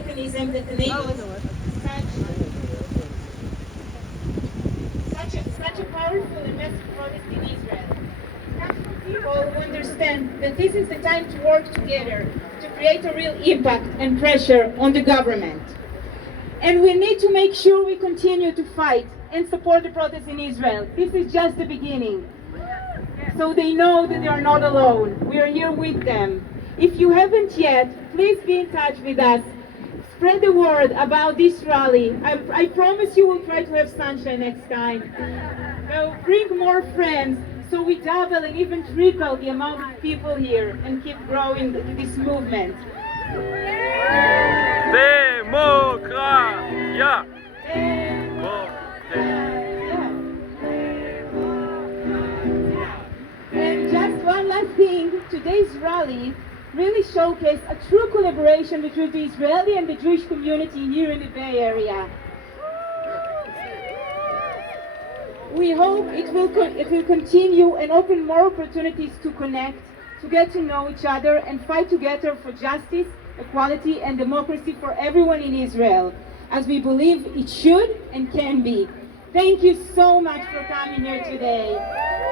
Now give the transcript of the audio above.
mechanism that enables such a powerful and massive protest in Israel. Comes from people who understand that this is the time to work together to create a real impact and pressure on the government. And we need to make sure we continue to fight and support the protests in Israel. This is just the beginning. So they know that they are not alone. We are here with them. If you haven't yet, please be in touch with us. Spread the word about this rally. I promise you we'll try to have sunshine next time. So bring more friends so we double and even triple the amount of people here and keep growing this movement. Democracia! And just one last thing, today's rally really showcased a true collaboration between the Israeli and the Jewish community here in the Bay Area. We hope it will continue and open more opportunities to connect, to get to know each other and fight together for justice, equality and democracy for everyone in Israel, as we believe it should and can be. Thank you so much for coming here today.